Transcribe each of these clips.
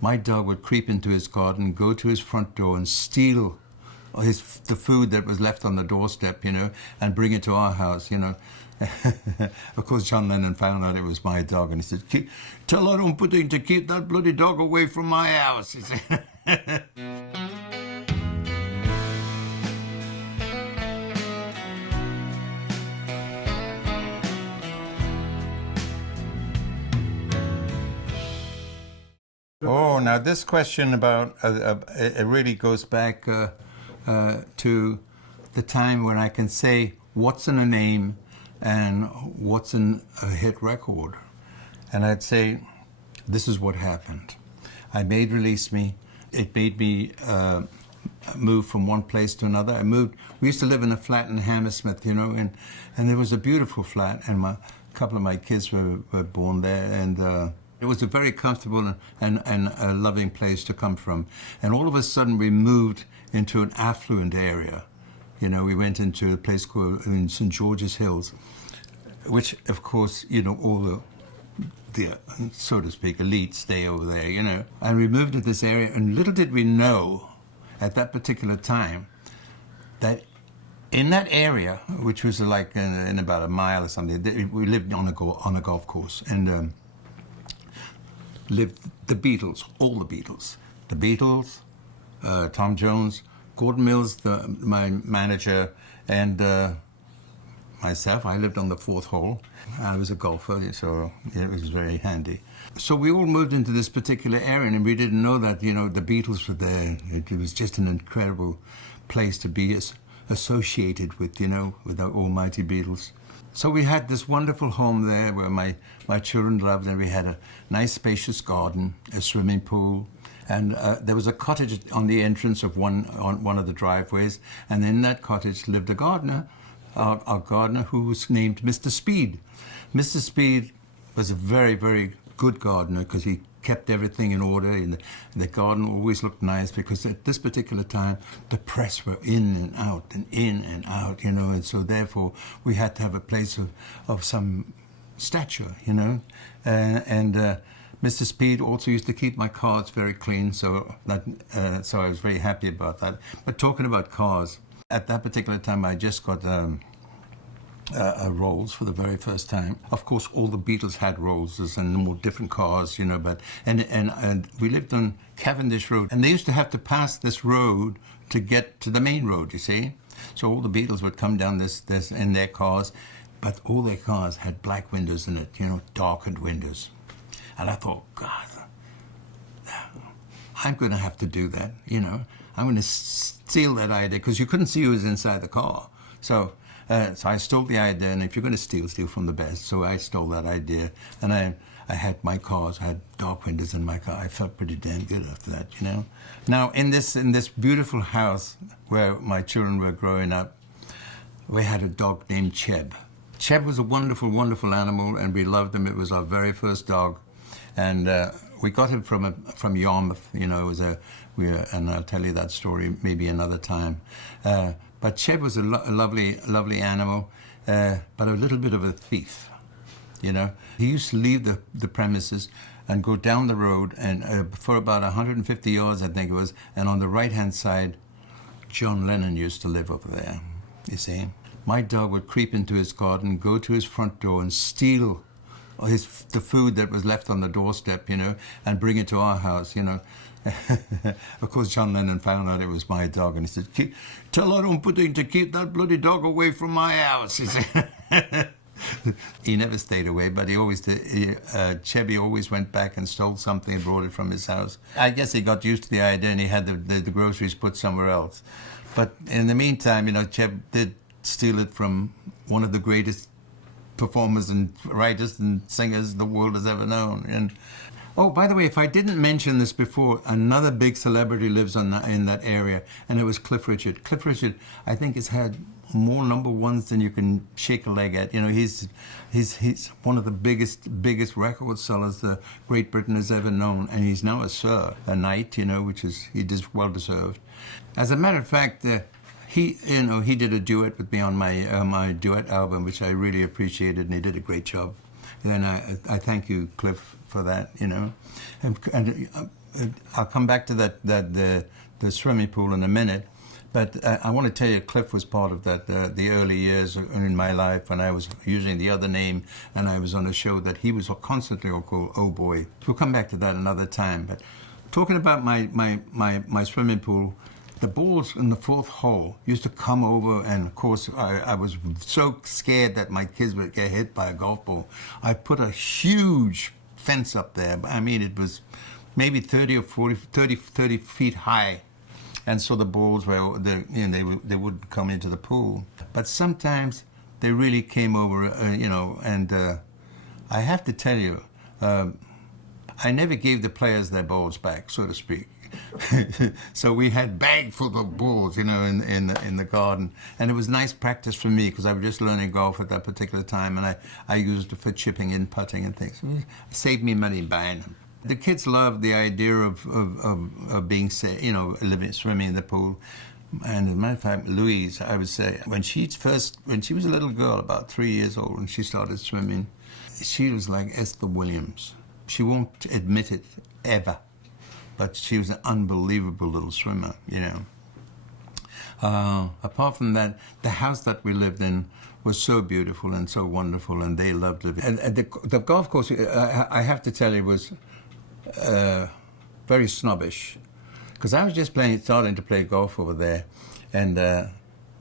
my dog would creep into his garden, go to his front door and steal the food that was left on the doorstep, you know, and bring it to our house, you know. Of course, John Lennon found out it was my dog, and he said, "Tell our Humperdinck to keep that bloody dog away from my house," he said. Oh, now this question about it really goes back to the time when I can say what's in a name and what's in a hit record. And I'd say this is what happened. I made Release Me. It made me move from one place to another. We used to live in a flat in Hammersmith, you know, and it was a beautiful flat, and a couple of my kids were born there, and it was a very comfortable and a loving place to come from. And all of a sudden we moved into an affluent area. You know, we went into a place called in St. George's Hills, which of course, you know, all the so to speak, elites stay over there, you know. And we moved to this area, and little did we know at that particular time that in that area, which was like in about a mile or something, we lived on a golf course, and lived the Beatles, all the Beatles, Tom Jones, Gordon Mills, my manager, and myself. I lived on the fourth hole. I was a golfer, so it was very handy. So we all moved into this particular area, and we didn't know that, you know, the Beatles were there. It was just an incredible place to be associated with, you know, with the almighty Beatles. So we had this wonderful home there where my children loved, and we had a nice spacious garden, a swimming pool, and there was a cottage on the entrance of one of the driveways, and in that cottage lived a gardener, our gardener, who was named Mr. Speed. Mr. Speed was a very, very good gardener because he kept everything in order, and the garden always looked nice, because at this particular time the press were in and out, you know, and so therefore we had to have a place of some stature, you know, and Mr. Speed also used to keep my cars very clean, so so I was very happy about that. But talking about cars, at that particular time I just got Rolls for the very first time. Of course, all the Beatles had Rollses and more different cars, you know. But and we lived on Cavendish Road, and they used to have to pass this road to get to the main road. You see, so all the Beatles would come down this in their cars, but all their cars had black windows in it, you know, darkened windows. And I thought, God, I'm going to have to do that, you know. I'm going to steal that idea, because you couldn't see who was inside the car. So I stole the idea, and if you're going to steal from the best. So I stole that idea, and I had my cars, I had dark windows in my car. I felt pretty damn good after that, you know. Now, in this beautiful house where my children were growing up, we had a dog named Cheb. Cheb was a wonderful, wonderful animal, and we loved him. It was our very first dog, and we got him from Yarmouth. You know, it was and I'll tell you that story maybe another time. But Cheb was a lovely animal, but a little bit of a thief, you know. He used to leave the premises and go down the road, and for about 150 yards, I think it was, and on the right-hand side, John Lennon used to live over there, you see. My dog would creep into his garden, go to his front door and steal the food that was left on the doorstep, you know, and bring it to our house, you know. Of course, John Lennon found out it was my dog, and he said, "Tell our Humperdinck to keep that bloody dog away from my house," he said. He never stayed away, but he always did. Chebby always went back and stole something and brought it from his house. I guess he got used to the idea, and he had the groceries put somewhere else. But in the meantime, you know, Cheb did steal it from one of the greatest performers and writers and singers the world has ever known. And oh, by the way, if I didn't mention this before, another big celebrity lives in that area, and it was Cliff Richard. Cliff Richard, I think, has had more number ones than you can shake a leg at. You know, he's one of the biggest record sellers that Great Britain has ever known, and he's now a knight, you know, which is well deserved. As a matter of fact, he did a duet with me on my duet album, which I really appreciated, and he did a great job. And I thank you, Cliff, for that, you know. And I'll come back to the swimming pool in a minute. But I want to tell you, Cliff was part of that, the early years in my life when I was using the other name and I was on a show that he was constantly called Oh Boy. We'll come back to that another time. But talking about my swimming pool, the balls in the fourth hole used to come over, and of course I was so scared that my kids would get hit by a golf ball. I put a huge fence up there. I mean, it was maybe 30 feet high. And so the balls were, they would come into the pool. But sometimes they really came over, and I have to tell you, I never gave the players their balls back, so to speak. So we had bag full of balls, in the garden. And it was nice practice for me because I was just learning golf at that particular time, and I used it for chipping and putting and things. It saved me money buying them. The kids loved the idea of being, swimming in the pool. And as a matter of fact, Louise, I would say, when she was a little girl, about 3 years old, and she started swimming, she was like Esther Williams. She won't admit it ever, but she was an unbelievable little swimmer, Apart from that, the house that we lived in was so beautiful and so wonderful, and they loved it. And the golf course, I have to tell you, was very snobbish, because I was just starting to play golf over there, and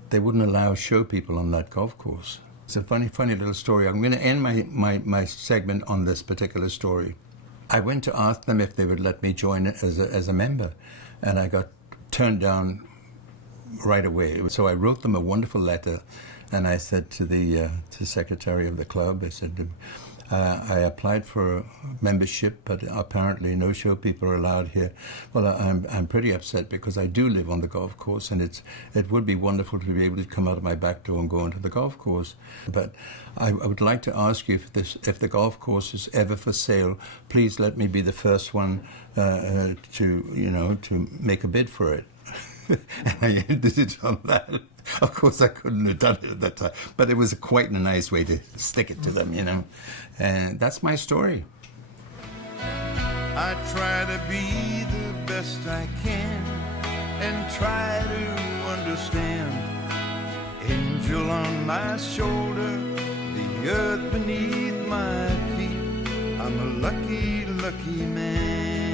they wouldn't allow show people on that golf course. It's a funny little story. I'm going to end my segment on this particular story. I went to ask them if they would let me join as a member, and I got turned down right away. So I wrote them a wonderful letter, and I said to the secretary of the club, I said, I applied for membership, but apparently no show people are allowed here. Well, I'm pretty upset because I do live on the golf course, and it would be wonderful to be able to come out of my back door and go into the golf course. But I would like to ask you if the golf course is ever for sale, please let me be the first one to make a bid for it. And I ended it on that. Of course, I couldn't have done it at that time, but it was quite a nice way to stick it to them, And that's my story. I try to be the best I can and try to understand. Angel on my shoulder, the earth beneath my feet. I'm a lucky, lucky man.